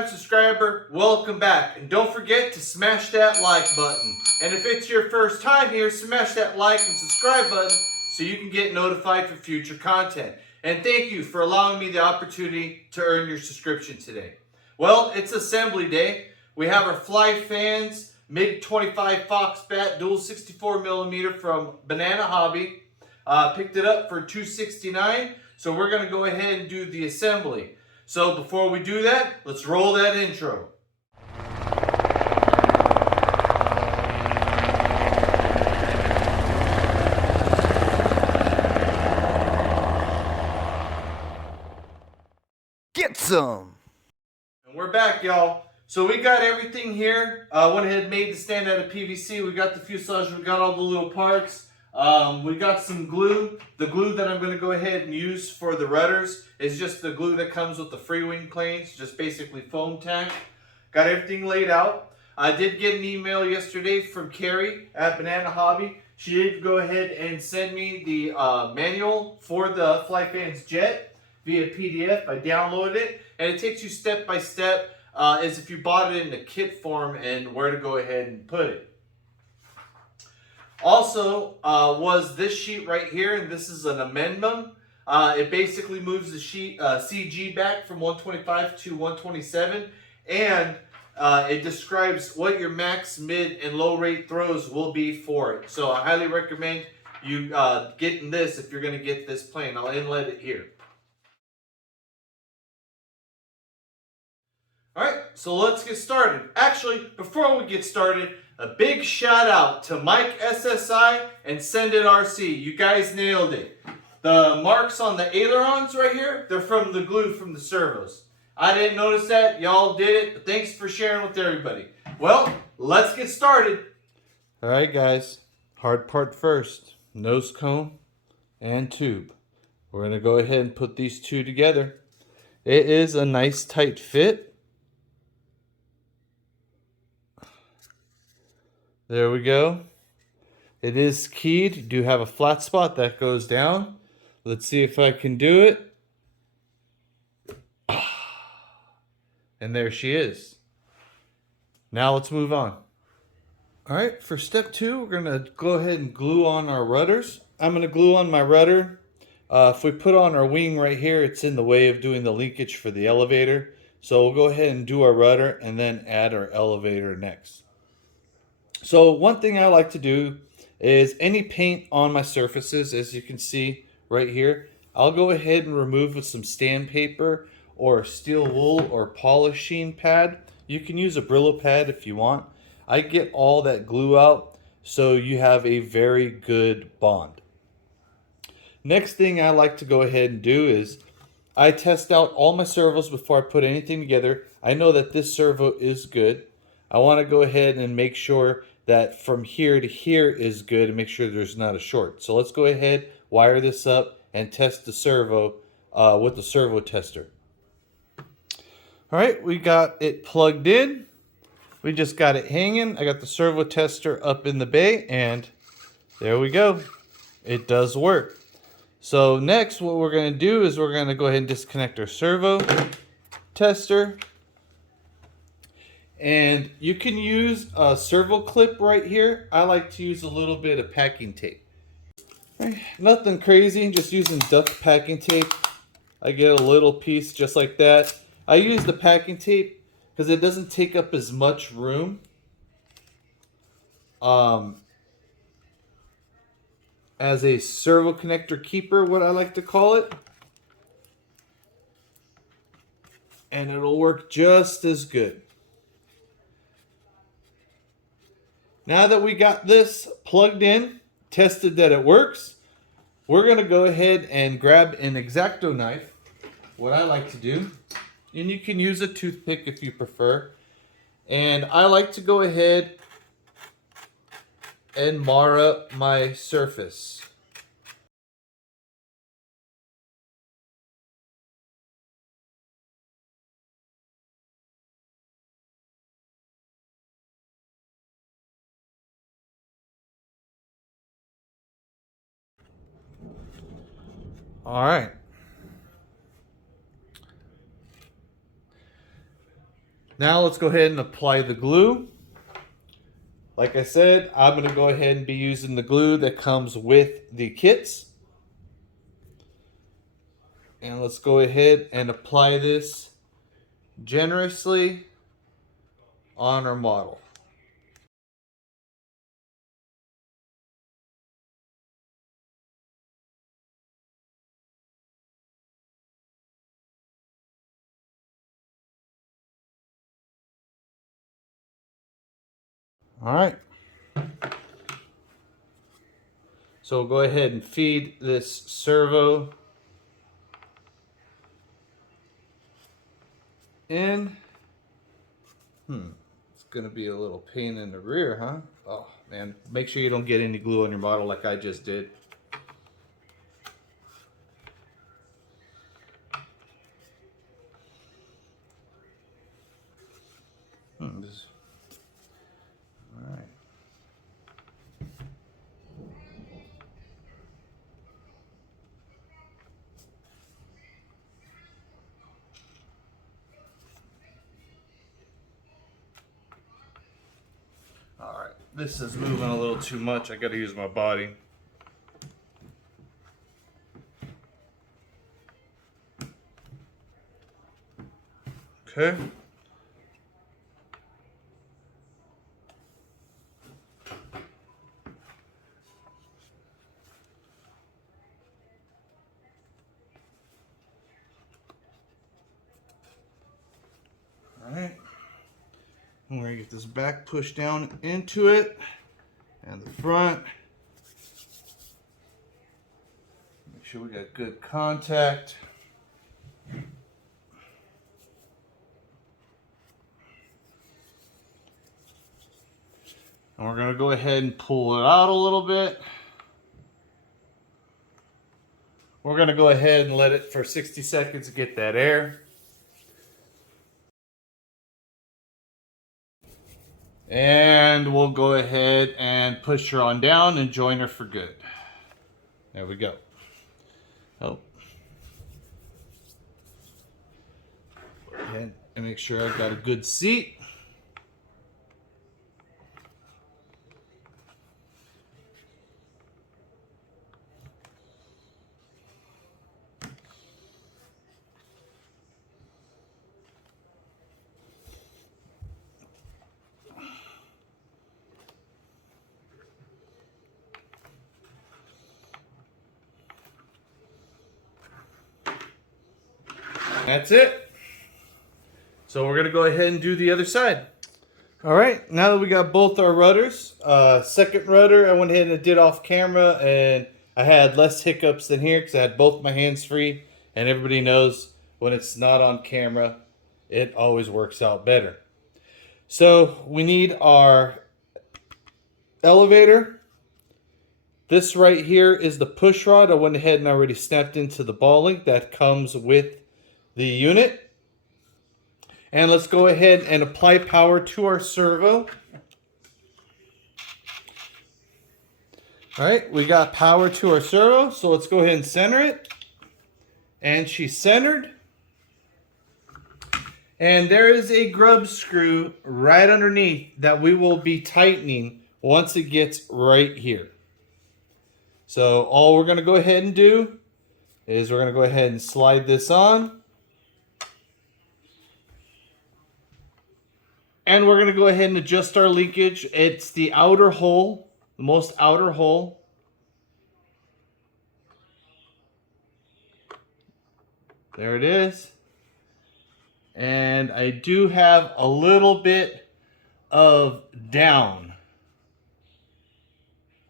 time subscriber, welcome back. And don't forget to smash that like button. And if it's your first time here, smash that like and subscribe button so you can get notified for future content. And thank you for allowing me the opportunity to earn your subscription today. Well, it's assembly day. We have our FlyFans MIG-25 FOXBAT dual 64mm from Banana Hobby. Picked it up for $269. So we're going to go ahead and do the assembly. So before we do that, let's roll that intro. Get some! And we're back, y'all. So we got everything here. Went ahead and made the stand out of PVC. We got the fuselage. We got all the little parts. We got some glue. The glue that I'm going to go ahead and use for the rudders is just the glue that comes with the free wing planes, just basically foam tack. Got everything laid out. I did get an email yesterday from Carrie at Banana Hobby. She did go ahead and send me the manual for the FlyFans Jet via PDF. I downloaded it, and it takes you step by step as if you bought it in a kit form and where to go ahead and put it. Also was this sheet right here, and this is an amendment. It basically moves the sheet CG back from 125 to 127, and it describes what your max, mid, and low rate throws will be for it. So I highly recommend you getting this if you're going to get this plane. I'll inlet it here. Alright, so let's get started. Actually, before we get started, a big shout out to Mike SSI and Send It RC. You guys nailed it. The marks on the ailerons right here, they're from the glue from the servos. I didn't notice that. Y'all did it. But thanks for sharing with everybody. Well, let's get started. Alright guys, hard part first. Nose cone and tube. We're going to go ahead and put these two together. It is a nice tight fit. There we go. It is keyed. You do have a flat spot that goes down. Let's see if I can do it. And there she is. Now let's move on. All right, for step 2, we're going to go ahead and glue on our rudders. I'm going to glue on my rudder. If we put on our wing right here, it's in the way of doing the linkage for the elevator. So we'll go ahead and do our rudder and then add our elevator next. So one thing I like to do is any paint on my surfaces, as you can see right here, I'll go ahead and remove with some sandpaper or steel wool or polishing pad. You can use a Brillo pad if you want. I get all that glue out so you have a very good bond. Next thing I like to go ahead and do is I test out all my servos before I put anything together. I know that this servo is good. I want to go ahead and make sure that from here to here is good and make sure there's not a short. So let's go ahead, wire this up, and test the servo with the servo tester. All right, we got it plugged in. We just got it hanging. I got the servo tester up in the bay, and there we go. It does work. So next, what we're going to do is we're going to go ahead and disconnect our servo tester. And you can use a servo clip right here. I like to use a little bit of packing tape. Nothing crazy, just using duct packing tape. I get a little piece just like that. I use the packing tape because it doesn't take up as much room as a servo connector keeper, what I like to call it. And it'll work just as good. Now that we got this plugged in, tested that it works, we're going to go ahead and grab an X-Acto knife, what I like to do, and you can use a toothpick if you prefer. And I like to go ahead and mar up my surface. All right. Now let's go ahead and apply the glue. Like I said, I'm going to go ahead and be using the glue that comes with the kits. And let's go ahead and apply this generously on our model. All right. So we'll go ahead and feed this servo in. It's going to be a little pain in the rear, huh? Oh, man. Make sure you don't get any glue on your model like I just did. All right. All right. This is moving a little too much. I got to use my body. Okay. Alright, and we're going to get this back pushed down into it, and the front. Make sure we got good contact. And we're going to go ahead and pull it out a little bit. We're going to go ahead and let it for 60 seconds to get that air. And we'll go ahead and push her on down and join her for good. There we go. Oh. Go ahead and make sure I've got a good seat. That's it. So we're going to go ahead and do the other side. All right, now that we got both our rudders, second rudder I went ahead and did off camera, and I had less hiccups than here because I had both my hands free, and everybody knows when it's not on camera, it always works out better. So we need our elevator. This right here is the push rod. I went ahead and already snapped into the ball link that comes with the unit. And let's go ahead and apply power to our servo. All right, we got power to our servo, so let's go ahead and center it. And she's centered. And there is a grub screw right underneath that we will be tightening once it gets right here. So all we're going to go ahead and do is we're going to go ahead and slide this on. And we're going to go ahead and adjust our linkage. It's the outer hole, the most outer hole. There it is. And I do have a little bit of down.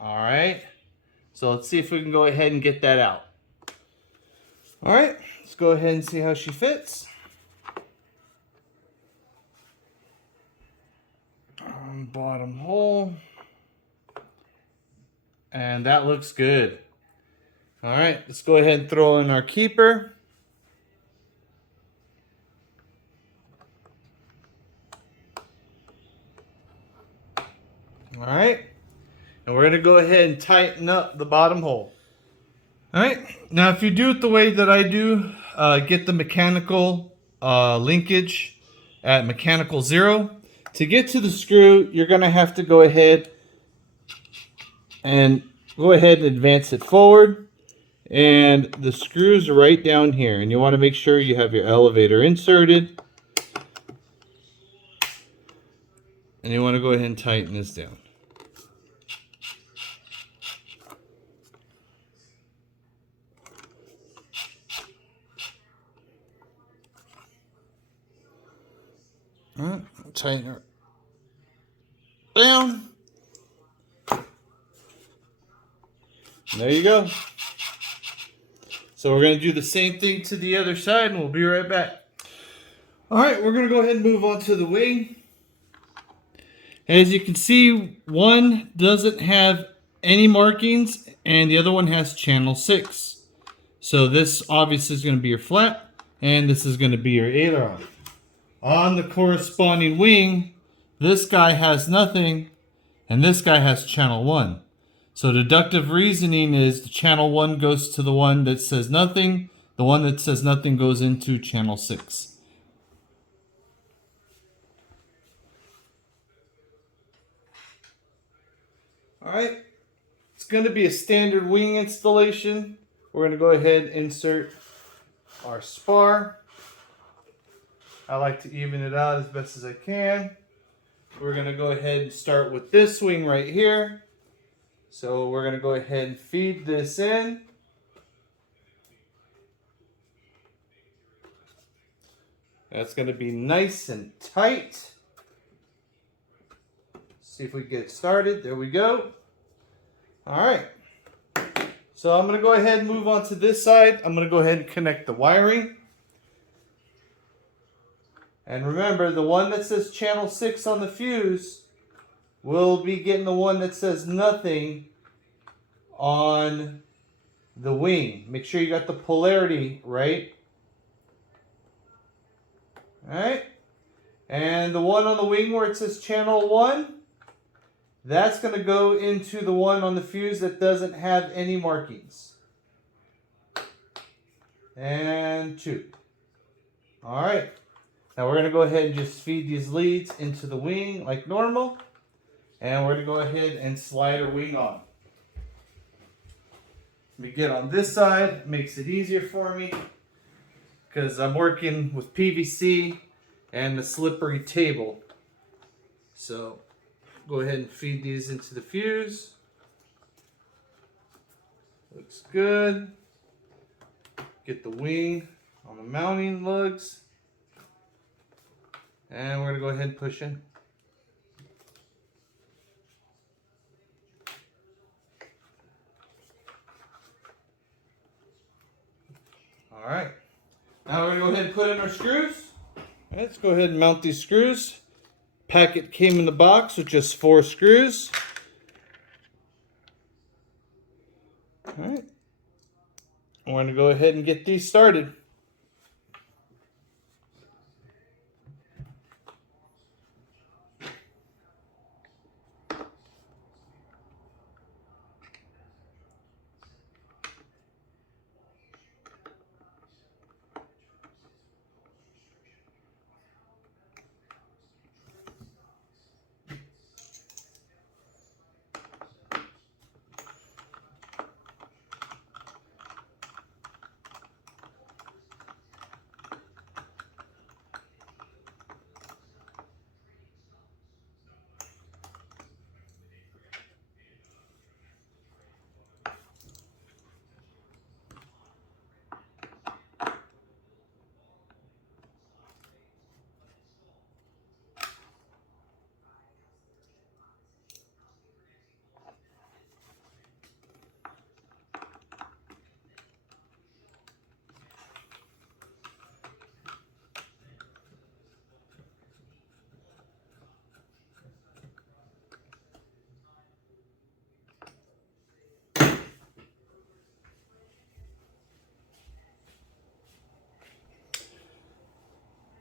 All right. So let's see if we can go ahead and get that out. All right. Let's go ahead and see how she fits. Bottom hole, and that looks good. All right, let's go ahead and throw in our keeper. All right, and we're gonna go ahead and tighten up the bottom hole. All right, now if you do it the way that I do, get the mechanical linkage at mechanical 0. To get to the screw, you're going to have to go ahead and advance it forward. And the screw's right down here. And you want to make sure you have your elevator inserted. And you want to go ahead and tighten this down. All right, tighten it down. And there you go. So we're going to do the same thing to the other side, and we'll be right back. All right, we're going to go ahead and move on to the wing. As you can see, one doesn't have any markings, and the other one has channel 6. So this obviously is going to be your flap, and this is going to be your aileron. On the corresponding wing, this guy has nothing, and this guy has channel 1. So deductive reasoning is the channel 1 goes to the one that says nothing. The one that says nothing goes into channel 6. Alright, it's going to be a standard wing installation. We're going to go ahead and insert our spar. I like to even it out as best as I can. We're going to go ahead and start with this wing right here. So we're going to go ahead and feed this in. That's going to be nice and tight. See if we can get it started. There we go. All right. So I'm going to go ahead and move on to this side. I'm going to go ahead and connect the wiring. And remember, the one that says channel 6 on the fuse will be getting the one that says nothing on the wing. Make sure you got the polarity right. Alright. And the one on the wing where it says channel 1, that's going to go into the one on the fuse that doesn't have any markings. And 2. Alright. Now we're going to go ahead and just feed these leads into the wing like normal. And we're going to go ahead and slide our wing on. Let me get on this side. It makes it easier for me because I'm working with PVC and the slippery table. So go ahead and feed these into the fuse. Looks good. Get the wing on the mounting lugs. And we're going to go ahead and push in. Alright. Now we're going to go ahead and put in our screws. Let's go ahead and mount these screws. Packet came in the box with just 4 screws. Alright. We're going to go ahead and get these started.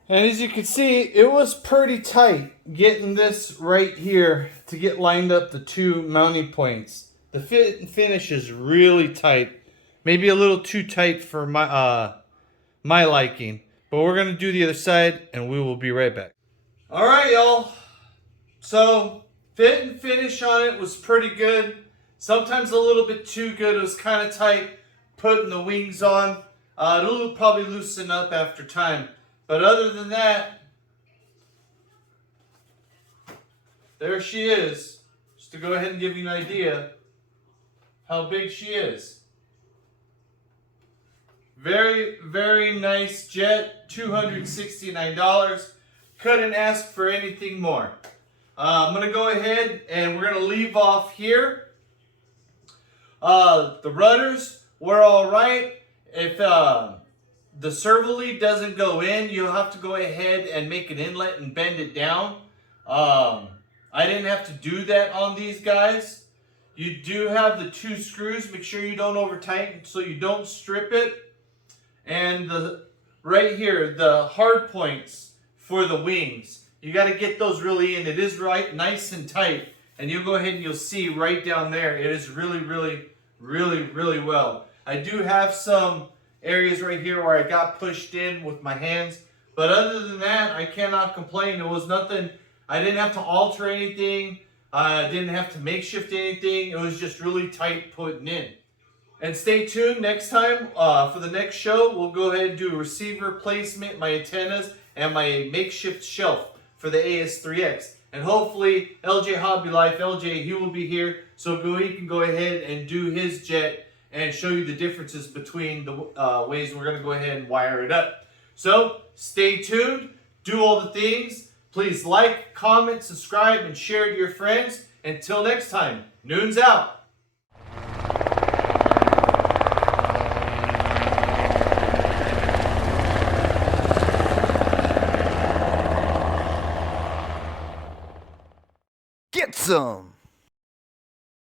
And as you can see, it was pretty tight getting this right here to get lined up the 2 mounting points. The fit and finish is really tight. Maybe a little too tight for my liking. But But we're going to do the other side, and we will be right back. All right, y'all. So, fit and finish on it was pretty good. Sometimes a little bit too good. It was kind of tight putting the wings on. It'll probably loosen up after time. But other than that, there she is. Just to go ahead and give you an idea how big she is. Very, very nice jet. $269. Couldn't ask for anything more. I'm going to go ahead and we're going to leave off here. The rudders were alright. If the servo lead doesn't go in, you'll have to go ahead and make an inlet and bend it down. I didn't have to do that on these guys. You do have the 2 screws. Make sure you don't over tighten so you don't strip it. And right here, the hard points for the wings. You got to get those really in. It is right, nice and tight. And you'll go ahead and you'll see right down there. It is really, really, really, really well. I do have some areas right here where I got pushed in with my hands. But other than that, I cannot complain. There was nothing. I didn't have to alter anything. I didn't have to makeshift anything. It was just really tight putting in. And stay tuned next time for the next show. We'll go ahead and do a receiver placement, my antennas, and my makeshift shelf for the AS3X. And hopefully LJ Hobby Life, LJ, he will be here so he can go ahead and do his jet and show you the differences between the ways we're going to go ahead and wire it up. So stay tuned, do all the things. Please like, comment, subscribe, and share to your friends. Until next time, Noons out. Get some!